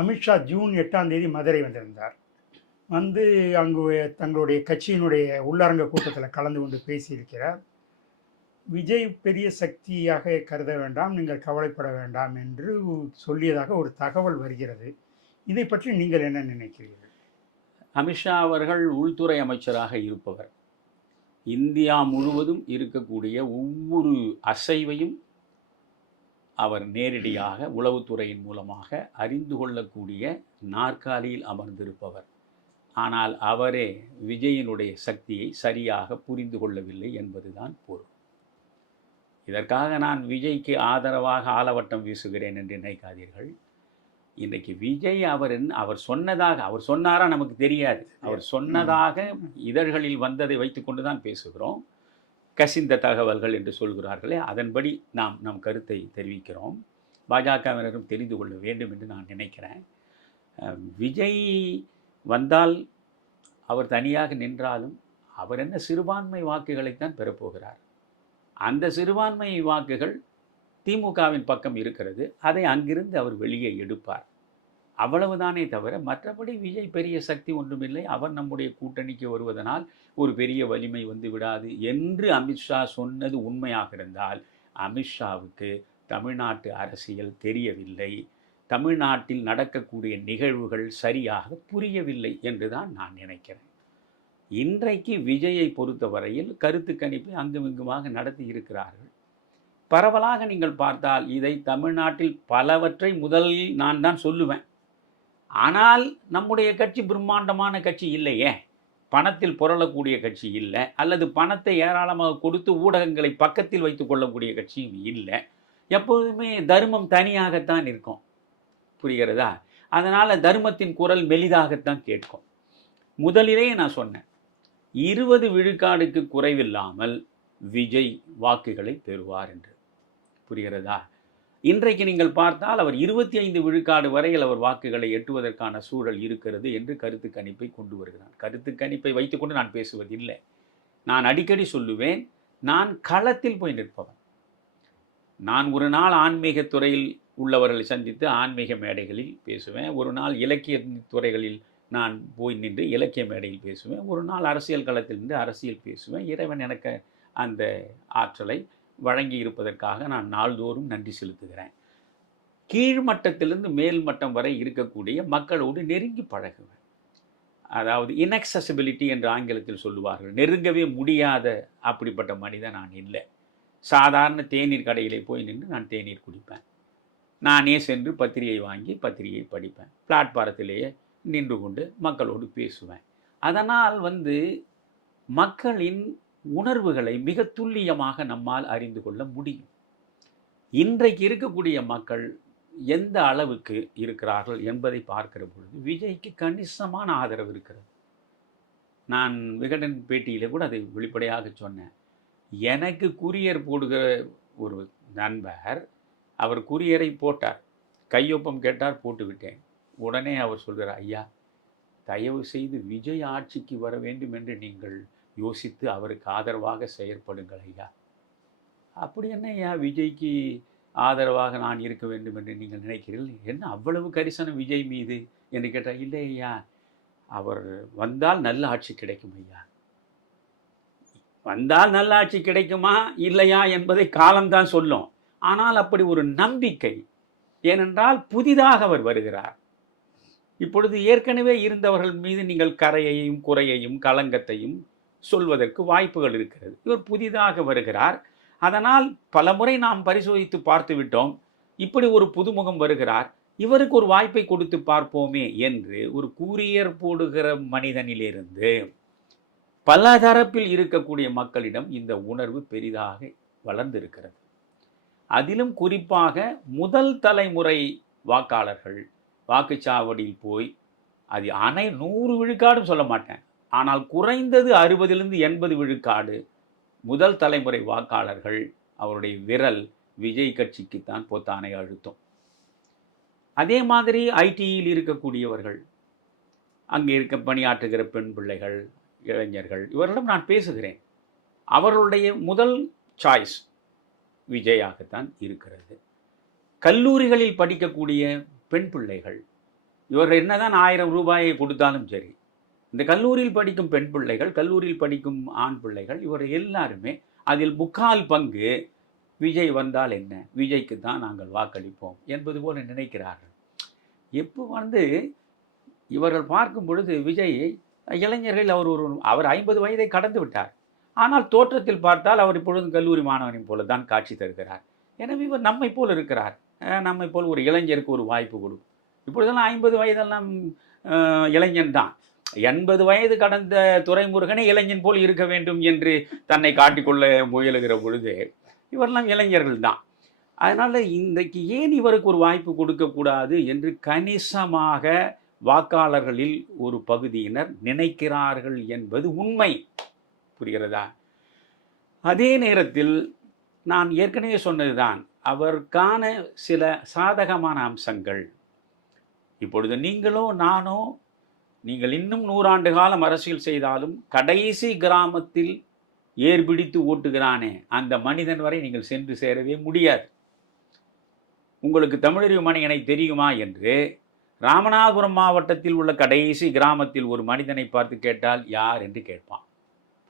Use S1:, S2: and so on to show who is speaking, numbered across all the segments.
S1: Amit Shah June எட்டாம் தேதி மதுரை வந்திருந்தார். வந்து அங்கு தங்களுடைய கட்சியினுடைய உள்ளரங்க கூட்டத்தில் கலந்து கொண்டு பேசியிருக்கிறார். விஜய் பெரிய சக்தியாக கருத வேண்டாம் நீங்கள் கவலைப்பட வேண்டாம் என்று சொல்லியதாக ஒரு தகவல் வருகிறது. இதை பற்றி நீங்கள் என்ன நினைக்கிறீர்கள்?
S2: அமித்ஷா அவர்கள் உள்துறை அமைச்சராக இருப்பவர். இந்தியா முழுவதும் இருக்கக்கூடிய ஒவ்வொரு அசைவையும் அவர் நேரடியாக உளவுத்துறையின் மூலமாக அறிந்து கொள்ளக்கூடிய நாற்காலியில் அமர்ந்திருப்பவர். ஆனால் அவரே விஜயனுடைய சக்தியை சரியாக புரிந்து கொள்ளவில்லை என்பதுதான் பொருள். இதற்காக நான் விஜய்க்கு ஆதரவாக ஆலவட்டம் வீசுகிறேன் என்று நினைக்காதீர்கள். இன்றைக்கு விஜய் அவர் அவர் சொன்னதாக அவர் சொன்னாரா நமக்கு தெரியாது. அவர் சொன்னதாக இதழ்களில் வந்ததை வைத்துக்கொண்டு தான் பேசுகிறோம். கசிந்த தகவல்கள் என்று சொல்கிறார்களே அதன்படி நாம் நம் கருத்தை தெரிவிக்கிறோம். பாஜகவினரும் தெரிந்து கொள்ள வேண்டும் என்று நான் நினைக்கிறேன். விஜய் வந்தால் அவர் தனியாக நின்றாலும் அவர் என்ன சிறுபான்மை வாக்குகளைத்தான் பெறப்போகிறார். அந்த சிறுபான்மை வாக்குகள் திமுகவின் பக்கம் இருக்கிறது. அதை அங்கிருந்து அவர் வெளியே எடுப்பார். அவ்வளவுதானே தவிர மற்றபடி விஜய் பெரிய சக்தி ஒன்றுமில்லை. அவர் நம்முடைய கூட்டணிக்கு வருவதனால் ஒரு பெரிய வலிமை வந்து விடாது என்று அமித்ஷா சொன்னது உண்மையாக இருந்தால் அமித்ஷாவுக்கு தமிழ்நாட்டு அரசியல் தெரியவில்லை. தமிழ்நாட்டில் நடக்கக்கூடிய நிகழ்வுகள் சரியாக புரியவில்லை என்றுதான் நான் நினைக்கிறேன். இன்றைக்கு விஜயை பொறுத்தவரையில் கருத்து கணிப்பை அங்குமிங்குமாக நடத்தி இருக்கிறார்கள். பரவலாக நீங்கள் பார்த்தால் இதை தமிழ்நாட்டில் பலவற்றை முதலில் நான் தான் சொல்லுவேன். ஆனால் நம்முடைய கட்சி பிரம்மாண்டமான கட்சி இல்லையே. பணத்தில் புரளக்கூடிய கட்சி இல்லை. அல்லது பணத்தை ஏராளமாக கொடுத்து ஊடகங்களை பக்கத்தில் வைத்து கொள்ளக்கூடிய கட்சியும் இல்லை. எப்போதுமே தர்மம் தனியாகத்தான் இருக்கும். புரிகிறதா? அதனால் தர்மத்தின் குரல் மெலிதாகத்தான் கேட்கும். முதலிலேயே நான் சொன்னேன் இருபது விழுக்காடுக்கு குறைவில்லாமல் விஜய் வாக்குகளை பெறுவார் என்று. புரிகிறதா? இன்றைக்கு நீங்கள் பார்த்தால் அவர் இருபத்தி ஐந்து விழுக்காடு வரையில் அவர் வாக்குகளை எட்டுவதற்கான சூழல் இருக்கிறது என்று கருத்து கணிப்பை கொண்டு வருகிறார். கருத்து கணிப்பை வைத்துக்கொண்டு நான் பேசுவதில்லை. நான் அடிக்கடி சொல்லுவேன் நான் களத்தில் போய் நிற்பவன். நான் ஒரு நாள் ஆன்மீக துறையில் உள்ளவர்களை சந்தித்து ஆன்மீக மேடைகளில் பேசுவேன். ஒரு நாள் இலக்கிய துறைகளில் நான் போய் நின்று இலக்கிய மேடையில் பேசுவேன். ஒரு நாள் அரசியல் களத்தில் நின்று அரசியல் பேசுவேன். இறைவன் எனக்கு அந்த ஆற்றலை வழங்கி இருப்பதற்காக நான் நாள்தோறும் நன்றி செலுத்துகிறேன். கீழ்மட்டத்திலிருந்து மேல் மட்டம் வரை இருக்கக்கூடிய மக்களோடு நெருங்கி பழகுவேன். அதாவது இன்அக்சசிபிலிட்டி என்று ஆங்கிலத்தில் சொல்லுவார்கள். நெருங்கவே முடியாத அப்படிப்பட்ட மனிதன் நான் இல்லை. சாதாரண தேநீர் கடையிலே போய் நின்று நான் தேநீர் குடிப்பேன். நானே சென்று பத்திரிகை வாங்கி பத்திரிகை படிப்பேன். பிளாட்பாரத்திலேயே நின்று கொண்டு மக்களோடு பேசுவேன். அதனால் வந்து மக்களின் உணர்வுகளை மிக துல்லியமாக நம்மால் அறிந்து கொள்ள முடியும். இன்றைக்கு இருக்கக்கூடிய மக்கள் எந்த அளவுக்கு இருக்கிறார்கள் என்பதை பார்க்கிற பொழுது விஜய்க்கு கணிசமான ஆதரவு இருக்கிறது. நான் விகடன் பேட்டியில் கூட அதை வெளிப்படையாக சொன்னேன். எனக்கு கூரியர் போடுகிற ஒரு நண்பர் அவர் கூரியரை போட்டார். கையொப்பம் கேட்டார் போட்டுவிட்டேன் உடனே அவர் சொல்கிறார் ஐயா தயவு செய்து விஜய் ஆட்சிக்கு வர வேண்டும் என்று நீங்கள் யோசித்து அவருக்கு ஆதரவாக செயற்படுங்கள் ஐயா. அப்படி என்ன ஐயா விஜய்க்கு ஆதரவாக நான் இருக்க வேண்டும் என்று நீங்கள் நினைக்கிறீர்கள்? என்ன அவ்வளவு கரிசனம் விஜய் மீது? என்று கேட்டால் இல்லை ஐயா அவர் வந்தால் நல்ல ஆட்சி கிடைக்கும் ஐயா. வந்தால் நல்ல ஆட்சி கிடைக்குமா? இல்லையா என்பதை காலம்தான் சொல்லும். ஆனால் அப்படி ஒரு நம்பிக்கை ஏனென்றால் புதிதாக அவர் வருகிறார். இப்பொழுது ஏற்கனவே இருந்தவர்கள் மீது நீங்கள் கரையையும் குறையையும் களங்கத்தையும் சொல்வதற்கு வாய்ப்புகள் இருக்கிறது. இவர் புதிதாக வருகிறார். அதனால் பலமுறை நாம் பரிசோதித்து பார்த்து விட்டோம். இப்படி ஒரு புதுமுகம் வருகிறார். இவருக்கு ஒரு வாய்ப்பை கொடுத்து பார்ப்போமே என்று ஒரு கூரியர் போடுகிற மனிதனிலிருந்து பல தரப்பில் இருக்கக்கூடிய மக்களிடம் இந்த உணர்வு பெரிதாக வளர்ந்திருக்கிறது. அதிலும் குறிப்பாக முதல் தலைமுறை வாக்காளர்கள் வாக்குச்சாவடியில் போய் அது அனை நூறு விழுக்காடும் சொல்ல மாட்டேன். ஆனால் குறைந்தது அறுபதிலிருந்து எண்பது விழுக்காடு. முதல் தலைமுறை வாக்காளர்கள் அவருடைய விரல் விஜய் கட்சிக்குத்தான் பொத்தானை அழுத்தும். அதே மாதிரி ஐடியில் இருக்கக்கூடியவர்கள் அங்கே இருக்க பணியாற்றுகிற பெண் பிள்ளைகள் இளைஞர்கள் இவர்களிடம் நான் பேசுகிறேன். அவர்களுடைய முதல் சாய்ஸ் விஜயாகத்தான் இருக்கிறது. கல்லூரிகளில் படிக்கக்கூடிய பெண் பிள்ளைகள் இவர்கள் என்னதான் ஆயிரம் ரூபாயை கொடுத்தாலும் சரி இந்த கல்லூரியில் படிக்கும் பெண் பிள்ளைகள் கல்லூரியில் படிக்கும் ஆண் பிள்ளைகள் இவர் எல்லாருமே அதில் முக்கால் பங்கு விஜய் வந்தால் என்ன? விஜய்க்கு தான் நாங்கள் வாக்களிப்போம் என்பது போல நினைக்கிறார்கள். எப்போ வந்து இவர்கள் பார்க்கும் பொழுது விஜய் இளைஞர்கள் அவர் ஒரு அவர் ஐம்பது வயதை கடந்து விட்டார். ஆனால் தோற்றத்தில் பார்த்தால் அவர் இப்பொழுது கல்லூரி மாணவனைப் போல தான் காட்சி தருகிறார். எனவே இவர் நம்மை போல் இருக்கிறார். நம்மை போல் ஒரு இளைஞருக்கு ஒரு வாய்ப்பு கொடுக்கும் இப்பொழுதெல்லாம் ஐம்பது வயதெல்லாம் இளைஞன் தான். எண்பது வயது கடந்த துரைமுருகனே இளைஞன் போல் இருக்க வேண்டும் என்று தன்னை காட்டிக்கொள்ள முயலுகிற பொழுது இவரெல்லாம் இளைஞர்கள் தான் அதனால் இன்றைக்கு ஏன் இவருக்கு ஒரு வாய்ப்பு கொடுக்கக்கூடாது என்று கணிசமாக வாக்காளர்களில் ஒரு பகுதியினர் நினைக்கிறார்கள் என்பது உண்மை. புரிகிறதா? அதே நேரத்தில் நான் ஏற்கனவே சொன்னதுதான் அவருக்கான சில சாதகமான அம்சங்கள். இப்பொழுது நீங்களோ நானோ நீங்கள் இன்னும் நூறாண்டு காலம் அரசியல் செய்தாலும் கடைசி கிராமத்தில் ஏர்பிடித்து ஓட்டுகிறானே அந்த மனிதன் வரை நீங்கள் சென்று சேரவே முடியாது. உங்களுக்கு தமிழறிவு மணியனை தெரியுமா என்று ராமநாதபுரம் மாவட்டத்தில் உள்ள கடைசி கிராமத்தில் ஒரு மனிதனை பார்த்து கேட்டால் யார்? என்று கேட்பான்.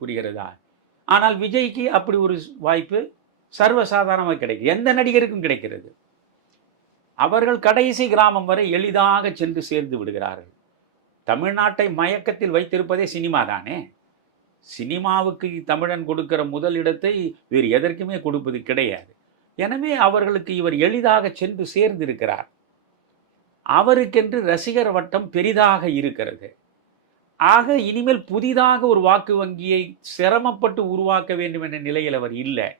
S2: புரிகிறதா? ஆனால் விஜய்க்கு அப்படி ஒரு வாய்ப்பு சர்வசாதாரணமாக கிடைக்கும் எந்த நடிகருக்கும் கிடைக்கிறது. அவர்கள் கடைசி கிராமம் வரை எளிதாக சென்று சேர்ந்து விடுகிறார்கள். தமிழ்நாட்டை மயக்கத்தில் வைத்திருப்பதே சினிமா தானே? சினிமாவுக்கு தமிழன் கொடுக்கிற முதல் இடத்தை வேறு எதற்குமே கொடுப்பது கிடையாது. எனவே அவர்களுக்கு இவர் எளிதாக சென்று சேர்ந்திருக்கிறார். அவருக்கென்று ரசிகர் வட்டம் பெரிதாக இருக்கிறது. ஆக இனிமேல் புதிதாக ஒரு வாக்கு வங்கியை சிரமப்பட்டு உருவாக்க வேண்டும் என்ற நிலையில் அவர் இல்லை.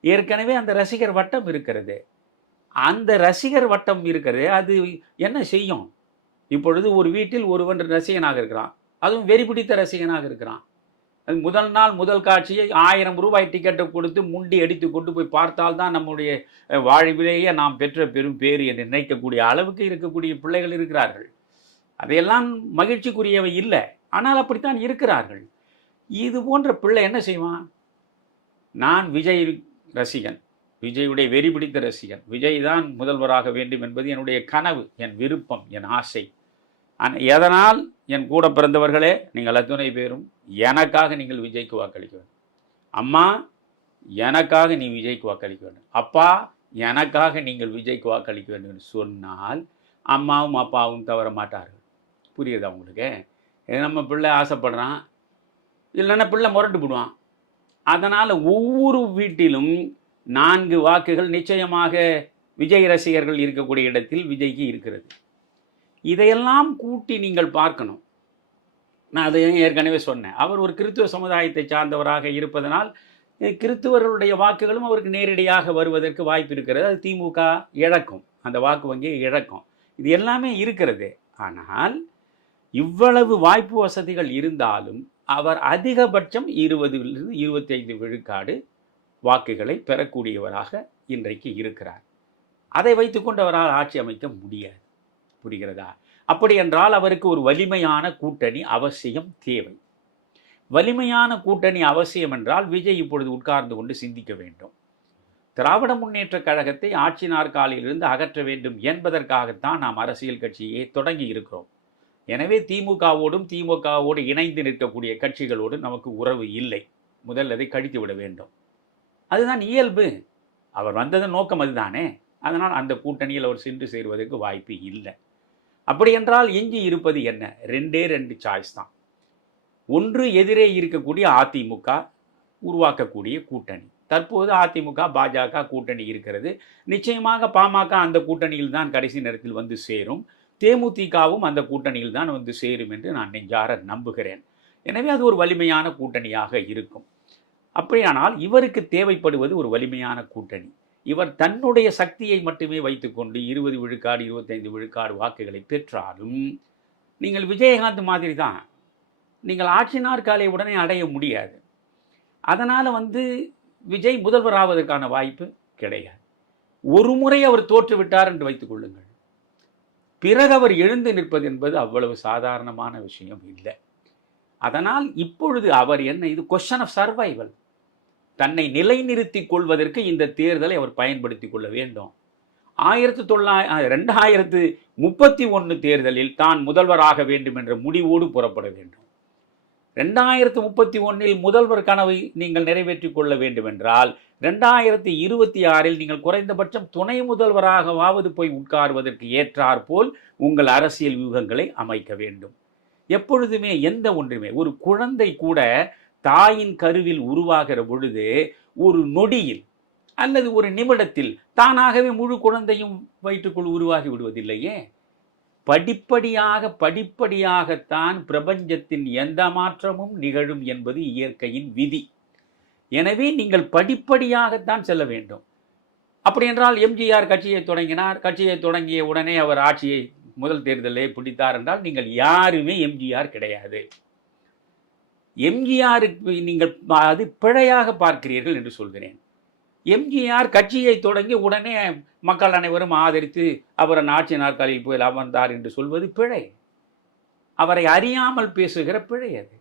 S2: ஏற்கனவே அந்த ரசிகர் வட்டம் இருக்கிறது. அந்த ரசிகர் வட்டம் இருக்கிறது. அது என்ன செய்யும்? இப்பொழுது ஒரு வீட்டில் ஒருவன் ரசிகனாக இருக்கிறான். அதுவும் வெறி பிடித்த ரசிகனாக இருக்கிறான். அது முதல் நாள் முதல் காட்சியை ஆயிரம் ரூபாய் டிக்கெட்டை கொடுத்து முண்டி அடித்து கொண்டு போய் பார்த்தால்தான் நம்முடைய வாழ்விலேயே நாம் பெற்ற பெரும் பேர் என்று நினைக்கக்கூடிய அளவுக்கு இருக்கக்கூடிய பிள்ளைகள் இருக்கிறார்கள். அதையெல்லாம் மகிழ்ச்சிக்குரியவை இல்லை. ஆனால் அப்படித்தான் இருக்கிறார்கள். இது போன்ற பிள்ளை என்ன செய்வான்? நான் விஜய் ரசிகன். விஜயுடைய வெறி பிடித்த ரசிகன். விஜய் தான் முதல்வராக வேண்டும் என்பது என்னுடைய கனவு என் விருப்பம் என் ஆசை. ஆனா, எதனால் என் கூட பிறந்தவர்களே நீங்கள் அத்துணை பேரும் எனக்காக நீங்கள் விஜய்க்கு வாக்களிக்க வேண்டும். அம்மா எனக்காக நீ விஜய்க்கு வாக்களிக்க வேண்டும். அப்பா எனக்காக நீங்கள் விஜய்க்கு வாக்களிக்க வேண்டும் என்று சொன்னால் அம்மாவும் அப்பாவும் தவற மாட்டார்கள். புரியுதா உங்களுக்கு? நம்ம பிள்ளை ஆசைப்படுறான். இல்லைன்னா பிள்ளை முரட்டு போடுவான் அதனால் ஒவ்வொரு வீட்டிலும் நான்கு வாக்குகள் நிச்சயமாக விஜய் ரசிகர்கள் இருக்கக்கூடிய இடத்தில் விஜய்க்கு இருக்கிறது. இதையெல்லாம் கூட்டி நீங்கள் பார்க்கணும். நான் அதை ஏற்கனவே சொன்னேன். அவர் ஒரு கிறித்துவ சமுதாயத்தை சார்ந்தவராக இருப்பதனால் கிறித்துவர்களுடைய வாக்குகளும் அவருக்கு நேரடியாக வருவதற்கு வாய்ப்பு இருக்கிறது. அது திமுக இழக்கும். அந்த வாக்கு வங்கியை இழக்கும். இது எல்லாமே இருக்கிறது. ஆனால் இவ்வளவு வாய்ப்பு வசதிகள் இருந்தாலும் அவர் அதிகபட்சம் இருபதுலிருந்து இருபத்தைந்து விழுக்காடு வாக்குகளை பெறக்கூடியவராக இன்றைக்கு இருக்கிறார். அதை வைத்துக்கொண்டு அவரால் ஆட்சி அமைக்க முடியாது. புரிகிறதா? அப்படி என்றால் அவருக்கு ஒரு வலிமையான கூட்டணி அவசியம் தேவை. வலிமையான கூட்டணி அவசியம் என்றால் விஜய் இப்பொழுது உட்கார்ந்து கொண்டு சிந்திக்க வேண்டும். திராவிட முன்னேற்ற கழகத்தை ஆட்சி நாற்காலியிலிருந்து அகற்ற வேண்டும் என்பதற்காகத்தான் நாம் அரசியல் கட்சியை தொடங்கி இருக்கிறோம். எனவே திமுகவோடும் திமுகவோடு இணைந்து நிற்கக்கூடிய கட்சிகளோடு நமக்கு உறவு இல்லை. முதல் அதை கழித்து விட வேண்டும். அதுதான் இயல்பு. அவர் வந்ததன் நோக்கம் அதுதானே. அதனால் அந்த கூட்டணியில் அவர் சென்று சேருவதற்கு வாய்ப்பு இல்லை. அப்படி என்றால் எஞ்சி இருப்பது என்ன? ரெண்டே ரெண்டு சாய்ஸ் தான். ஒன்று எதிரே இருக்கக்கூடிய அதிமுக உருவாக்கக்கூடிய கூட்டணி. தற்போது அதிமுக பாஜக கூட்டணி இருக்கிறது. நிச்சயமாக பாமக அந்த கூட்டணியில் தான் கடைசி நேரத்தில் வந்து சேரும். தேமுதிகவும் அந்த கூட்டணியில் தான் வந்து சேரும் என்று நான் நெஞ்சார நம்புகிறேன். எனவே அது ஒரு வலிமையான கூட்டணியாக இருக்கும். அப்படியானால் இவருக்கு தேவைப்படுவது ஒரு வலிமையான கூட்டணி. இவர் தன்னுடைய சக்தியை மட்டுமே வைத்துக்கொண்டு இருபது விழுக்காடு இருபத்தைந்து விழுக்காடு வாக்குகளை பெற்றாலும் நீங்கள் விஜயகாந்த் மாதிரி தான் நீங்கள் ஆட்சினார் காலை உடனே அடைய முடியாது. அதனால் வந்து விஜய் முதல்வர் ஆவதற்கான வாய்ப்பு கிடையாது. ஒரு முறை அவர் தோற்றுவிட்டார் என்று வைத்துக் கொள்ளுங்கள். பிறகு அவர் எழுந்து நிற்பது என்பது அவ்வளவு சாதாரணமான விஷயம் இல்லை. அதனால் இப்பொழுது அவர் என்ன இது கொஸ்டின் ஆஃப் சர்வைவல் தன்னை நிலைநிறுத்தி கொள்வதற்கு இந்த தேர்தலை அவர் பயன்படுத்திக் கொள்ள வேண்டும். ஆயிரத்தி தொள்ளாயிர ரெண்டாயிரத்து முப்பத்தி ஒன்று தேர்தலில் தான் முதல்வராக வேண்டும் என்ற முடிவோடு புறப்பட வேண்டும். ரெண்டாயிரத்து முப்பத்தி ஒன்றில் முதல்வர் கனவை நீங்கள் நிறைவேற்றிக் கொள்ள வேண்டுமென்றால் ரெண்டாயிரத்து ரெண்டாயிரத்தி இருபத்தி ஆறில் நீங்கள் குறைந்தபட்சம் துணை முதல்வராகவாவது போய் உட்காருவதற்கு ஏற்றாற்போல் உங்கள் அரசியல் வியூகங்களை அமைக்க வேண்டும். எப்பொழுதுமே எந்த ஒன்றுமே ஒரு குழந்தை கூட தாயின் கருவில் உருவாகிற பொழுது ஒரு நொடியில் அல்லது ஒரு நிமிடத்தில் தானாகவே முழு குழந்தையும் வயிற்றுக்குள் உருவாகி விடுவதில்லையே? படிப்படியாக படிப்படியாகத்தான் பிரபஞ்சத்தின் எந்த மாற்றமும் நிகழும் என்பது இயற்கையின் விதி. எனவே நீங்கள் படிப்படியாகத்தான் செல்ல வேண்டும். அப்படி என்றால் எம்ஜிஆர் கட்சியை தொடங்கினார். கட்சியை தொடங்கிய உடனே அவர் ஆட்சியை முதல் தேர்தலை பிடித்தார் என்றால் நீங்கள் யாருமே எம்ஜிஆர் கிடையாது. எம்ஜிஆருக்கு நீங்கள் அது பிழையாக பார்க்கிறீர்கள் என்று சொல்கிறேன். எம்ஜிஆர் கட்சியை தொடங்கி உடனே மக்கள் அனைவரும் ஆதரித்து அவரை நாட்சி நாற்காலியில் போய் அமர்ந்தார் என்று சொல்வது பிழை. அவரை அறியாமல் பேசுகிற பிழை அது.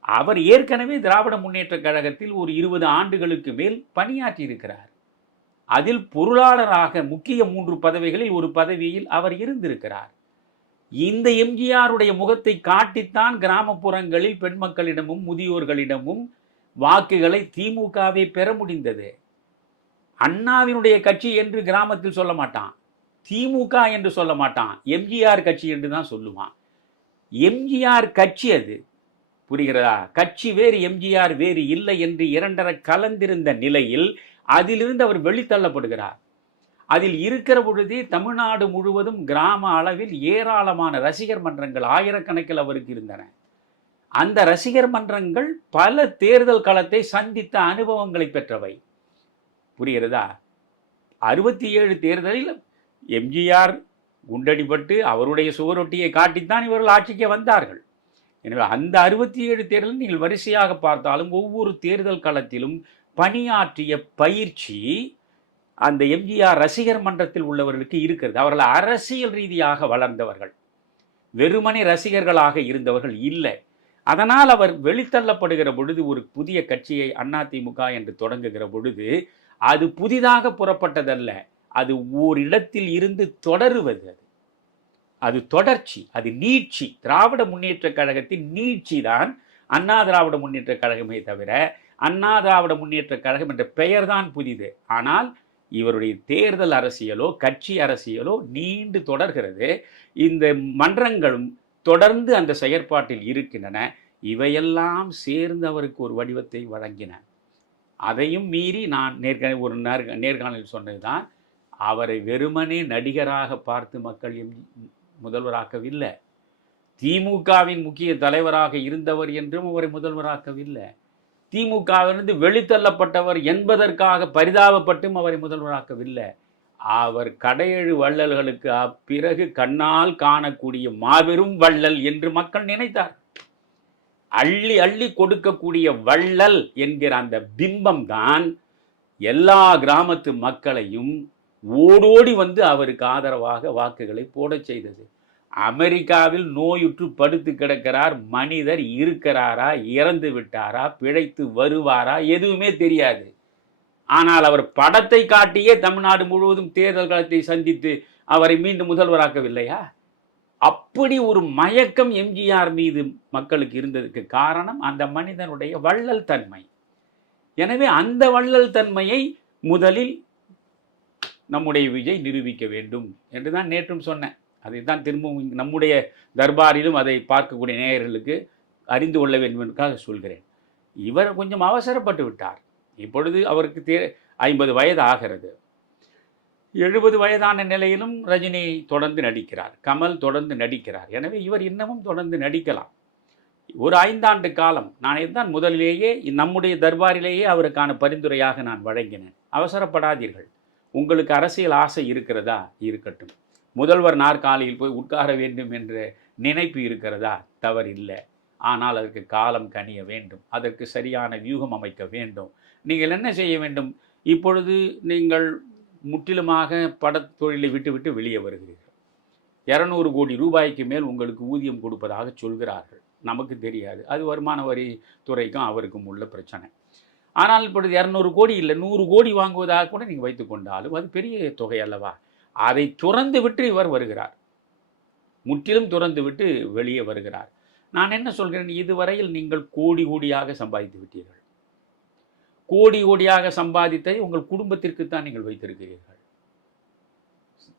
S2: அவர் ஏற்கனவே திராவிட முன்னேற்றக் கழகத்தில் ஒரு இருபது ஆண்டுகளுக்கு மேல் பணியாற்றி இருக்கிறார் அதில் பொருளாளராக முக்கிய மூன்று பதவிகளில் ஒரு பதவியில் அவர் இருந்திருக்கிறார். இந்த எம்ஜிஆருடைய முகத்தை காட்டித்தான் கிராமப்புறங்களில் பெண் மக்களிடமும் முதியோர்களிடமும் வாக்குகளை திமுகவே பெற முடிந்தது. அண்ணாவினுடைய கட்சி என்று கிராமத்தில் சொல்ல மாட்டான். திமுக என்று சொல்ல மாட்டான். எம்ஜிஆர் கட்சி என்று தான் சொல்லுவான். எம்ஜிஆர் கட்சி அது. புரிகிறதா? கட்சி வேறு எம்ஜிஆர் வேறு இல்லை என்று இரண்டரை கலந்திருந்த நிலையில் அதிலிருந்து அவர் வெளித்தள்ளப்படுகிறார். அதில் இருக்கிற பொழுதே தமிழ்நாடு முழுவதும் கிராம அளவில் ஏராளமான ரசிகர் மன்றங்கள் ஆயிரக்கணக்கில் அவருக்கு இருந்தன. அந்த ரசிகர் மன்றங்கள் பல தேர்தல் களத்தை சந்தித்த அனுபவங்களை பெற்றவை. புரிகிறதா? அறுபத்தி ஏழு தேர்தலில் எம்ஜிஆர் குண்டடிபட்டு அவருடைய சுவரொட்டியை காட்டித்தான் இவர்கள் ஆட்சிக்கு வந்தார்கள். எனவே அந்த அறுபத்தி ஏழு தேர்தலில் நீங்கள் வரிசையாக பார்த்தாலும் ஒவ்வொரு தேர்தல் களத்திலும் பணியாற்றிய பயிற்சி அந்த எம்ஜிஆர் ரசிகர் மன்றத்தில் உள்ளவர்களுக்கு இருக்கிறது. அவர்கள் அரசியல் ரீதியாக வளர்ந்தவர்கள். வெறுமனே ரசிகர்களாக இருந்தவர்கள் இல்லை. அதனால் அவர் வெளித்தள்ளப்படுகிற பொழுது ஒரு புதிய கட்சியை அதிமுக என்று தொடங்குகிற பொழுது அது புதிதாக புறப்பட்டதல்ல. அது ஓரிடத்தில் இருந்து தொடருவது அது. அது தொடர்ச்சி அது நீட்சி. திராவிட முன்னேற்ற கழகத்தின் நீட்சி தான் அண்ணா திராவிட முன்னேற்ற கழகமே தவிர அண்ணா திராவிட முன்னேற்ற கழகம் என்ற பெயர்தான் புதிது. ஆனால் இவருடைய தேர்தல் அரசியலோ கட்சி அரசியலோ நீண்டு தொடர்கிறது. இந்த மன்றங்களும் தொடர்ந்து அந்த செயற்பாட்டில் இருக்கின்றன. இவையெல்லாம் சேர்ந்து அவருக்கு ஒரு வடிவத்தை வழங்கின. அதையும் மீறி நான் நேர்காணல் ஒரு நேர் நேர்காணலில் சொன்னதுதான் அவரை வெறுமனே நடிகராக பார்த்து மக்கள் எம் முதல்வராக்கவில்லை. திமுகவின் முக்கிய தலைவராக இருந்தவர் என்றும் அவரை முதல்வராக்கவில்லை. திமுகவிலிருந்து வெளித்தள்ளப்பட்டவர் என்பதற்காக பரிதாபப்பட்டும் அவரை முதல்வராக்கவில்லை. அவர் கடையெழு வள்ளல்களுக்கு அப்பிறகு கண்ணால் காணக்கூடிய மாபெரும் வள்ளல் என்று மக்கள் நினைத்தார். அள்ளி அள்ளி கொடுக்கக்கூடிய வள்ளல் என்கிற அந்த பிம்பம் தான் எல்லா கிராமத்து மக்களையும் ஓடோடி வந்து அவருக்கு ஆதரவாக வாக்குகளை போடச் செய்தது. அமெரிக்காவில் நோயுற்று படுத்து கிடக்கிறார் மனிதர் இருக்கிறாரா இறந்து விட்டாரா பிழைத்து வருவாரா எதுவுமே தெரியாது. ஆனால் அவர் படத்தை காட்டியே தமிழ்நாடு முழுவதும் தேர்தல் களத்தை சந்தித்து அவரை மீண்டும் முதல்வராக்கவில்லையா? அப்படி ஒரு மயக்கம் எம்ஜிஆர் மீது மக்களுக்கு இருந்ததுக்கு காரணம் அந்த மனிதனுடைய வள்ளல் தன்மை. எனவே அந்த வள்ளல் தன்மையை முதலில் நம்முடைய விஜய் நிரூபிக்க வேண்டும் என்று தான் நேற்றும் சொன்னேன். அதை தான் திரும்பவும் நம்முடைய தர்பாரிலும் அதை பார்க்கக்கூடிய நேயர்களுக்கு அறிந்து கொள்ள வேண்டும் என்றாக சொல்கிறேன். இவர் கொஞ்சம் அவசரப்பட்டு விட்டார். இப்பொழுது அவருக்கு தே ஐம்பது வயது ஆகிறது. எழுபது வயதான நிலையிலும் ரஜினி தொடர்ந்து நடிக்கிறார். கமல் தொடர்ந்து நடிக்கிறார். எனவே இவர் இன்னமும் தொடர்ந்து நடிக்கலாம். ஒரு ஐந்தாண்டு காலம் நான் இதுதான் முதலிலேயே நம்முடைய தர்பாரிலேயே அவருக்கான பரிந்துரையாக நான் வழங்கினேன். அவசரப்படாதீர்கள். உங்களுக்கு அரசியல் ஆசை இருக்கிறதா? இருக்கட்டும். முதல்வர் நாற்காலியில் போய் உட்கார வேண்டும் என்ற நினைப்பு இருக்கிறதா? தவறில்லை. ஆனால் அதற்கு காலம் கனிய வேண்டும். அதற்கு சரியான வியூகம் அமைக்க வேண்டும். நீங்கள் என்ன செய்ய வேண்டும்? இப்பொழுது நீங்கள் முற்றிலுமாக படத் தொழிலை விட்டுவிட்டு வெளியே வருகிறீர்கள். இரநூறு கோடி ரூபாய்க்கு மேல் உங்களுக்கு ஊதியம் கொடுப்பதாக சொல்கிறார்கள். நமக்கு தெரியாது. அது வருமான வரி துறைக்கும் அவருக்கும் உள்ள பிரச்சனை. ஆனால் இப்பொழுது இரநூறு கோடி இல்லை. நூறு கோடி வாங்குவதாக கூட நீங்கள் வைத்துக்கொண்டாலும் அது பெரிய தொகை அல்லவா? அதை துறந்து விட்டு இவர் வருகிறார். முற்றிலும் துறந்து விட்டு வெளியே வருகிறார். நான் என்ன சொல்கிறேன்? இதுவரையில் நீங்கள் கோடி கோடியாக சம்பாதித்து விட்டீர்கள். கோடி கோடியாக சம்பாதித்ததை உங்கள் குடும்பத்திற்குத்தான் நீங்கள் வைத்திருக்கிறீர்கள்.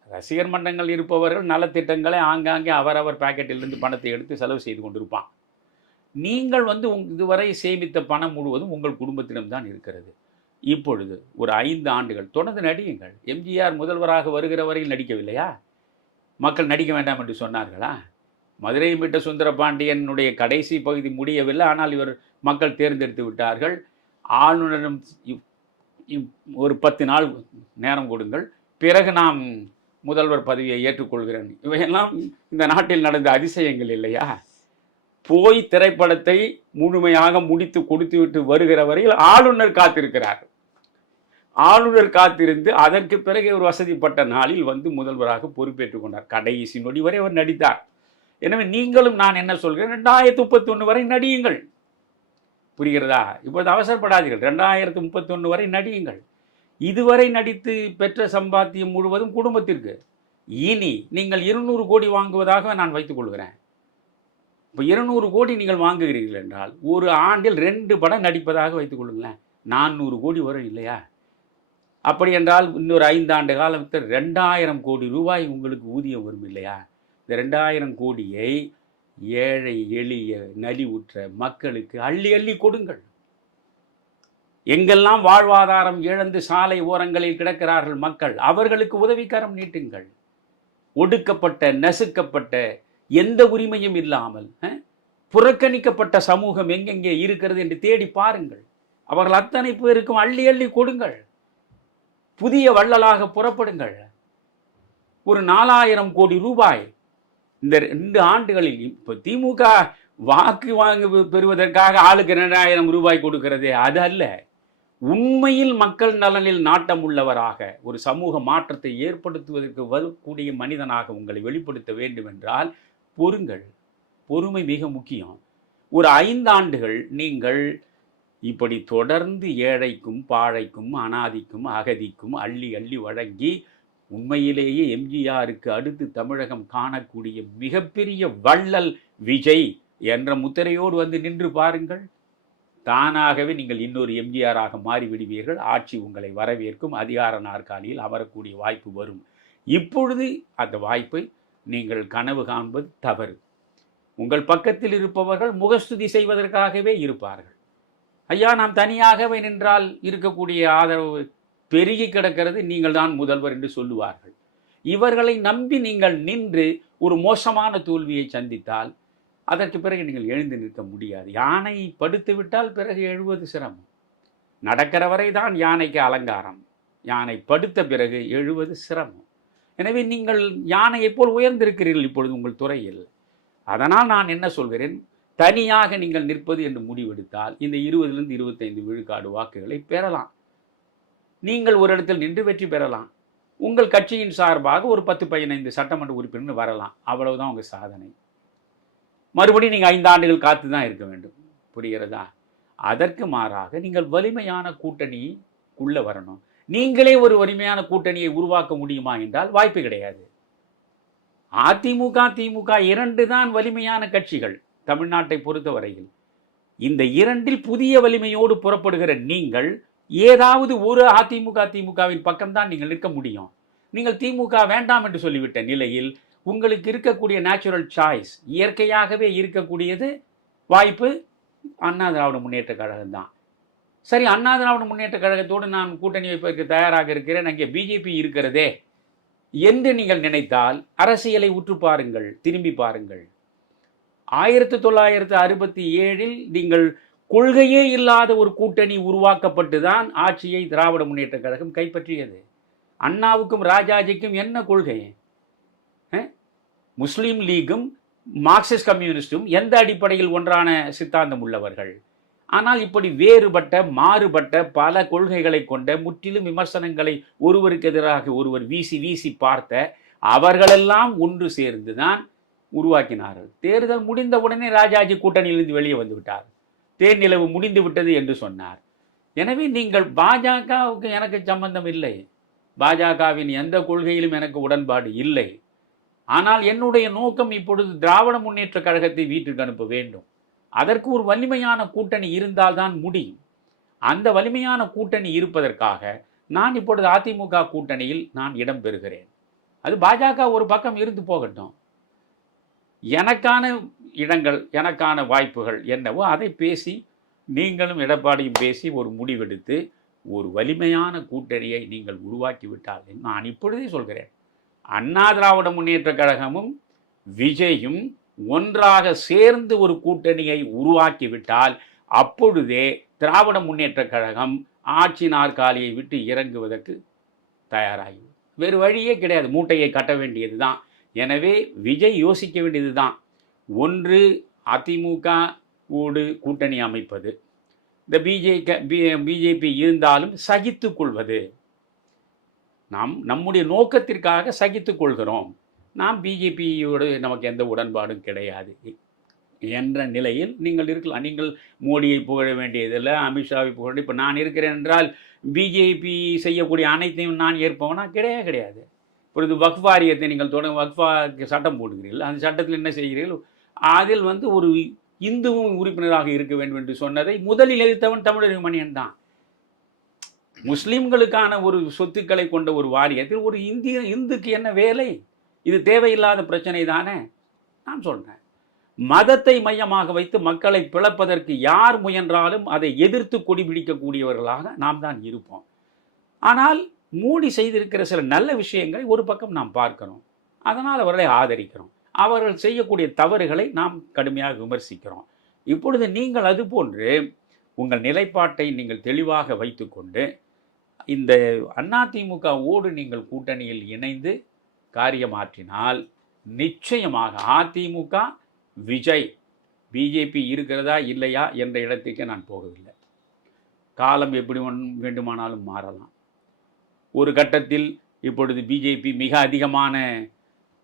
S2: ரசிகர் மன்றங்கள் இருப்பவர்கள் நலத்திட்டங்களை ஆங்காங்கே அவரவர் பாக்கெட்டிலிருந்து பணத்தை எடுத்து செலவு செய்து கொண்டிருப்பான். நீங்கள் வந்து உங் இதுவரை சேமித்த பணம் முழுவதும் உங்கள் குடும்பத்திடம்தான் இருக்கிறது. இப்பொழுது ஒரு ஐந்து ஆண்டுகள் தொடர்ந்து நடியுங்கள். எம்ஜிஆர் முதல்வராக வருகிற வரையில் நடிக்கவில்லையா? மக்கள் நடிக்க வேண்டாம் என்று சொன்னார்களா? மதுரை மீட்ட சுந்தரபாண்டியனுடைய கடைசி பகுதி முடியவில்லை. ஆனால் இவர் மக்கள் தேர்ந்தெடுத்து விட்டார்கள். ஆளுநரும் ஒரு பத்து நாள் நேரம் கொடுங்கள். பிறகு நாம் முதல்வர் பதவியை ஏற்றுக்கொள்கிறேன். இவையெல்லாம் இந்த நாட்டில் நடந்த அதிசயங்கள் இல்லையா? போய் திரைப்படத்தை முழுமையாக முடித்து கொடுத்துவிட்டு வருகிற வரையில் ஆளுநர் காத்திருக்கிறார். ஆளுநர் காத்திருந்து அதற்கு பிறகு ஒரு வசதிப்பட்ட நாளில் வந்து முதல்வராக பொறுப்பேற்றுக் கொண்டார். கடைசி நொடி வரை அவர் நடித்தார். எனவே நீங்களும் நான் என்ன சொல்கிறேன்? ரெண்டாயிரத்தி முப்பத்தொன்று வரை நடியுங்கள். புரிகிறதா? இப்பொழுது அவசரப்படாதீர்கள். ரெண்டாயிரத்தி முப்பத்தொன்று வரை நடியுங்கள். இதுவரை நடித்து பெற்ற சம்பாத்தியம் முழுவதும் குடும்பத்திற்கு. இனி நீங்கள் இருநூறு கோடி வாங்குவதாக நான் வைத்துக் கொள்கிறேன். இப்போ இருநூறு கோடி நீங்கள் வாங்குகிறீர்கள் என்றால் ஒரு ஆண்டில் ரெண்டு படம் நடிப்பதாக வைத்துக் கொள்ளுங்களேன். நானூறு கோடி வரும் இல்லையா? அப்படி என்றால் இன்னொரு ஐந்தாண்டு காலத்தில் ரெண்டாயிரம் கோடி ரூபாய் உங்களுக்கு ஊதியம் வரும் இல்லையா? இந்த ரெண்டாயிரம் கோடியை ஏழை எளிய நலிவுற்ற மக்களுக்கு அள்ளி அள்ளி கொடுங்கள். எங்கெல்லாம் வாழ்வாதாரம் இழந்து சாலை ஓரங்களில் கிடக்கிறார்கள் மக்கள் அவர்களுக்கு உதவிக்காரம் நீட்டுங்கள். ஒடுக்கப்பட்ட நசுக்கப்பட்ட எந்த உரிமையும் இல்லாமல் புறக்கணிக்கப்பட்ட சமூகம் எங்கெங்கே இருக்கிறது என்று தேடி பாருங்கள். அவர்கள் அத்தனை பேருக்கும் அள்ளி அள்ளி கொடுங்கள். புதிய வள்ளலாக புறப்படுங்கள். ஒரு நாலாயிரம் கோடி ரூபாய் இந்த ரெண்டு ஆண்டுகளில் இப்போ திமுக வாக்கு வாங்க பெறுவதற்காக ஆளுக்கு ரெண்டாயிரம் ரூபாய் கொடுக்கிறதே அது அல்ல. உண்மையில் மக்கள் நலனில் நாட்டம் உள்ளவராக ஒரு சமூக மாற்றத்தை ஏற்படுத்துவதற்கு வரக்கூடிய மனிதனாக உங்களை வெளிப்படுத்த வேண்டும் என்றால் பொறுங்கள். பொறுமை மிக முக்கியம். ஒரு ஐந்தாண்டுகள் நீங்கள் இப்படி தொடர்ந்து ஏழைக்கும் பாழைக்கும் அனாதிக்கும் அகதிக்கும் அள்ளி அள்ளி வழங்கி உண்மையிலேயே எம்ஜிஆருக்கு அடுத்து தமிழகம் காணக்கூடிய மிகப்பெரிய வள்ளல் விஜய் என்ற முத்திரையோடு வந்து நின்று பாருங்கள். தானாகவே நீங்கள் இன்னொரு எம்ஜிஆராக மாறிவிடுவீர்கள். ஆட்சி உங்களை வரவேற்கும். அதிகார நாற்காலியில் அமரக்கூடிய வாய்ப்பு வரும். இப்பொழுது அந்த வாய்ப்பை நீங்கள் கனவு காண்பது தவறு. உங்கள் பக்கத்தில் இருப்பவர்கள் முகஸ்துதி செய்வதற்காகவே இருப்பார்கள். ஐயா நாம் தனியாகவே நின்றால் இருக்கக்கூடிய ஆதரவு பெருகி கிடக்கிறது நீங்கள் தான் முதல்வர் என்று சொல்லுவார்கள். இவர்களை நம்பி நீங்கள் நின்று ஒரு மோசமான தோல்வியை சந்தித்தால் அதற்கு பிறகு நீங்கள் எழுந்து நிற்க முடியாது. யானை படுத்து விட்டால் பிறகு எழுவது சிரமம். நடக்கிற வரை தான் யானைக்கு அலங்காரம். யானை படுத்த பிறகு எழுவது சிரமம். எனவே நீங்கள் யானையைப் போல் உயர்ந்திருக்கிறீர்கள் இப்பொழுது உங்கள் துறையில். அதனால் நான் என்ன சொல்கிறேன்? தனியாக நீங்கள் நிற்பது என்று முடிவெடுத்தால் இந்த இருபதுலேருந்து இருபத்தைந்து விழுக்காடு வாக்குகளை பெறலாம். நீங்கள் ஒரு இடத்தில் நின்று வெற்றி பெறலாம். உங்கள் கட்சியின் சார்பாக ஒரு பத்து பதினைந்து சட்டமன்ற உறுப்பினர் வரலாம். அவ்வளவுதான் உங்கள் சாதனை. மறுபடியும் நீங்கள் ஐந்து ஆண்டுகள் காத்து தான் இருக்க வேண்டும். புரிகிறதா? அதற்கு மாறாக நீங்கள் வலிமையான கூட்டணிக்குள்ளே வரணும். நீங்களே ஒரு வலிமையான கூட்டணியை உருவாக்க முடியுமா என்றால் வாய்ப்பு கிடையாது. அதிமுக திமுக இரண்டு தான் வலிமையான கட்சிகள். தமிழ்நாட்டை பொறுத்தவரையில் இந்த இரண்டில் புதிய வலிமையோடு புறப்படுகிற நீங்கள் ஏதாவது ஒரு அதிமுக திமுகவின் பக்கம்தான் நீங்கள் நிற்க முடியும். நீங்கள் திமுக வேண்டாம் என்று சொல்லிவிட்ட நிலையில் உங்களுக்கு இருக்கக்கூடிய நேச்சுரல் சாய்ஸ் இயற்கையாகவே இருக்கக்கூடியது வாய்ப்பு அண்ணா திராவிட முன்னேற்ற கழகம் தான். சரி அண்ணா திராவிட முன்னேற்ற கழகத்தோடு நான் கூட்டணி வைப்பதற்கு தயாராக இருக்கிறேன். அங்கே பிஜேபி இருக்கிறதே என்று நீங்கள் நினைத்தால் அரசியலை உற்று பாருங்கள் திரும்பி பாருங்கள். ஆயிரத்தி தொள்ளாயிரத்து அறுபத்தி ஏழில் நீங்கள் கொள்கையே இல்லாத ஒரு கூட்டணி உருவாக்கப்பட்டு தான் ஆட்சியை திராவிட முன்னேற்ற கழகம் கைப்பற்றியது. அண்ணாவுக்கும் ராஜாஜிக்கும் என்ன கொள்கை? முஸ்லீம் லீகும் மார்க்சிஸ்ட் கம்யூனிஸ்டும் எந்த அடிப்படையில் ஒன்றான சித்தாந்தம் உள்ளவர்கள்? ஆனால் இப்படி வேறுபட்ட மாறுபட்ட பல கொள்கைகளை கொண்ட முற்றிலும் விமர்சனங்களை ஒருவருக்கு எதிராக ஒருவர் வீசி வீசி பார்த்த அவர்களெல்லாம் ஒன்று சேர்ந்துதான் உருவாக்கினார் தேர்தல் முடிந்த உடனே ராஜாஜி கூட்டணியிலிருந்து வெளியே வந்துவிட்டார். தேர் தேர்நிலவு முடிந்து விட்டது என்று சொன்னார். எனவே நீங்கள் பாஜகவுக்கு எனக்கு சம்பந்தம் இல்லை. பாஜகவின் எந்த கொள்கையிலும் எனக்கு உடன்பாடு இல்லை. ஆனால் என்னுடைய நோக்கம் இப்பொழுது திராவிட முன்னேற்ற கழகத்தை வீட்டுக்கு அனுப்ப வேண்டும். அதற்கு ஒரு வலிமையான கூட்டணி இருந்தால்தான் முடியும். அந்த வலிமையான கூட்டணி இருப்பதற்காக நான் இப்பொழுது அதிமுக கூட்டணியில் நான் இடம் பெறுகிறேன். அது பாஜக ஒரு பக்கம் இருந்து போகட்டும். எனக்கான இடங்கள் எனக்கான வாய்ப்புகள் என்னவோ அதை பேசி நீங்களும் எடப்பாடியும் பேசி ஒரு முடிவெடுத்து ஒரு வலிமையான கூட்டணியை நீங்கள் உருவாக்கி விட்டால் நான் இப்பொழுதே சொல்கிறேன். அண்ணா திராவிட முன்னேற்ற கழகமும் விஜயும் ஒன்றாக சேர்ந்து ஒரு கூட்டணியை உருவாக்கி விட்டால் அப்பொழுதே திராவிட முன்னேற்ற கழகம் ஆட்சி நாற்காலியை விட்டு இறங்குவதற்கு தயாராகும் வேறு வழியே கிடையாது. மூட்டையை கட்ட வேண்டியது தான் எனவே விஜய் யோசிக்க வேண்டியது தான் ஒன்று அதிமுக ஓடு கூட்டணி அமைப்பது. இந்த பிஜே பிஜேபி இருந்தாலும் சகித்து கொள்வது. நாம் நம்முடைய நோக்கத்திற்காக சகித்து கொள்கிறோம். நாம் பிஜேபியோடு நமக்கு எந்த உடன்பாடும் கிடையாது. என்ற நிலையில் நீங்கள் இருக்கலாம். நீங்கள் மோடியை புகழ வேண்டியதில்லை அமித்ஷாவை புகழ இப்போ நான் இருக்கிறேன் என்றால் பிஜேபி செய்யக்கூடிய அனைத்தையும் நான் ஏற்பவனா? கிடையவே கிடையாது. இப்பொழுது வக்ஃப் வாரியத்தை நீங்கள் தொடங்க வக்ஃபாக்கு சட்டம் போடுகிறீர்கள் அந்த சட்டத்தில் என்ன செய்கிறீர்கள்? அதில் வந்து ஒரு இந்துவும் உறுப்பினராக இருக்க வேண்டும் என்று சொன்னதை முதலில் எதிர்த்தவன் தமிழர் மணியன் தான். முஸ்லீம்களுக்கான ஒரு சொத்துக்களை கொண்ட ஒரு வாரியத்தில் ஒரு இந்திய இந்துக்கு என்ன வேலை? இது தேவையில்லாத பிரச்சனை தானே? நான் சொல்கிறேன் மதத்தை மையமாக வைத்து மக்களை பிளப்பதற்கு யார் முயன்றாலும் அதை எதிர்த்து கொடி பிடிக்கக்கூடியவர்களாக நாம் தான் இருப்போம். ஆனால் மோடி செய்திருக்கிற சில நல்ல விஷயங்களை ஒரு பக்கம் நாம் பார்க்கிறோம். அதனால் அவர்களை ஆதரிக்கிறோம். அவர்கள் செய்யக்கூடிய தவறுகளை நாம் கடுமையாக விமர்சிக்கிறோம். இப்பொழுது நீங்கள் அதுபோன்று உங்கள் நிலைப்பாட்டை நீங்கள் தெளிவாக வைத்துக்கொண்டு இந்த அதிமுகவோடு நீங்கள் கூட்டணியில் இணைந்து காரியமாற்றினால் நிச்சயமாக அதிமுக விஜய் பிஜேபி இருக்கிறதா இல்லையா என்ற இடத்துக்கு நான் போகவில்லை. காலம் எப்படி வேண்டுமானாலும் மாறலாம். ஒரு கட்டத்தில் இப்பொழுது பிஜேபி மிக அதிகமான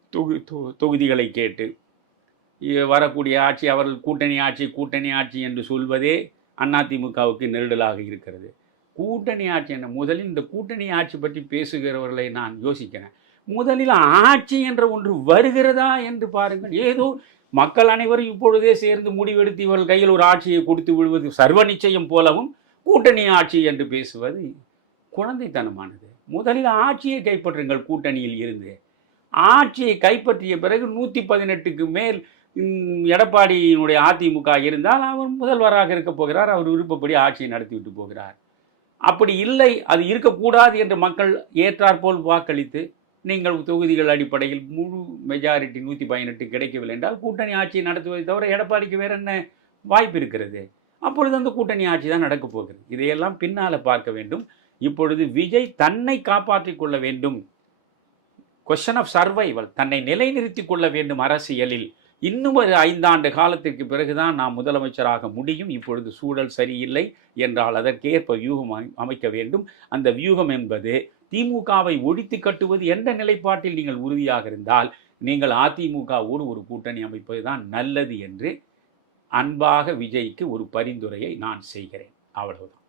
S2: தொகு தொ- தொகுதிகளை கேட்டு வரக்கூடிய ஆட்சி அவர்கள் கூட்டணி ஆட்சி கூட்டணி ஆட்சி என்று சொல்வதே அதிமுகவுக்கு நெருடலாக இருக்கிறது. கூட்டணி ஆட்சி என்ன? முதலில் இந்த கூட்டணி ஆட்சி பற்றி பேசுகிறவர்களை நான் யோசிக்கிறேன். முதலில் ஆட்சி என்ற ஒன்று வருகிறதா என்று பாருங்கள். ஏதோ மக்கள் அனைவரும் இப்பொழுதே சேர்ந்து முடிவெடுத்து இவர்கள் கையில் ஒரு ஆட்சியை கொடுத்து விடுவது சர்வ நிச்சயம் போலவும் கூட்டணி ஆட்சி என்று பேசுவது குழந்தைத்தனமானது. முதலில் ஆட்சியை கைப்பற்றுங்கள் கூட்டணியில் இருந்து. ஆட்சியை கைப்பற்றிய பிறகு நூற்றி பதினெட்டுக்கு மேல் எடப்பாடியினுடைய அதிமுக இருந்தால் அவர் முதல்வராக இருக்க போகிறார் அவர் விருப்பப்படி ஆட்சியை நடத்திவிட்டு போகிறார். அப்படி இல்லை அது இருக்கக்கூடாது என்று மக்கள் ஏற்றாற்போல் வாக்களித்து நீங்கள் தொகுதிகள் அடிப்படையில் முழு மெஜாரிட்டி நூற்றி பதினெட்டு கிடைக்கவில்லை என்றால் கூட்டணி ஆட்சியை நடத்துவதை தவிர எடப்பாடிக்கு வேற என்ன வாய்ப்பு இருக்கிறது? அப்பொழுது அந்த கூட்டணி ஆட்சி தான் நடக்கப் போகிறது. இதையெல்லாம் பின்னால் பார்க்க வேண்டும். இப்பொழுது விஜய் தன்னை காப்பாற்றிக் கொள்ள வேண்டும். கொஷன் ஆஃப் சர்வைவல் தன்னை நிலைநிறுத்திக் கொள்ள வேண்டும் அரசியலில். இன்னும் ஒரு ஐந்தாண்டு காலத்திற்கு பிறகுதான் நாம் முதலமைச்சராக முடியும். இப்பொழுது சூழல் சரியில்லை என்றால் அதற்கேற்ப வியூகம் அமை- அமைக்க வேண்டும். அந்த வியூகம் என்பது திமுகவை ஒழித்து கட்டுவது என்ற நிலைப்பாட்டில் நீங்கள் உறுதியாக இருந்தால் நீங்கள் அதிமுகவோடு ஒரு கூட்டணி அமைப்பது தான் நல்லது என்று அன்பாக விஜய்க்கு ஒரு பரிந்துரையை நான் செய்கிறேன். அவ்வளவுதான்.